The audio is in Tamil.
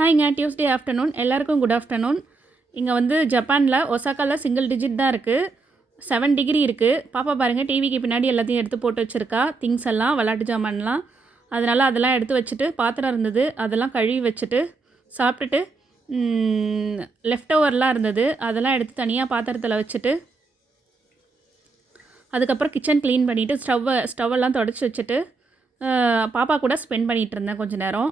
ஹாய்ங்க, டியூஸ்டே ஆஃப்டர்நூன் எல்லாருக்கும் குட் ஆஃப்டர்நூன். இங்கே வந்து ஜப்பானில் ஒசாக்காவில் சிங்கிள் டிஜிட் தான் இருக்குது. 7 டிகிரி இருக்குது. பாப்பா பாருங்கள், டிவிக்கு பின்னாடி எல்லாத்தையும் எடுத்து போட்டு வச்சுருக்கா. திங்ஸ் எல்லாம், விளாட்டு ஜாமான்லாம். அதனால் அதெல்லாம் எடுத்து வச்சுட்டு, பாத்திரம் இருந்தது அதெல்லாம் கழுவி வச்சுட்டு சாப்பிட்டுட்டு, லெஃப்ட் ஓவர்லாம் இருந்தது அதெல்லாம் எடுத்து தனியாக பாத்திரத்தில் வச்சுட்டு, அதுக்கப்புறம் கிச்சன் க்ளீன் பண்ணிவிட்டு ஸ்டவ்வெல்லாம் தொடச்சி வச்சுட்டு பாப்பா கூட ஸ்பெண்ட் பண்ணிகிட்டு இருந்தேன் கொஞ்சம் நேரம்.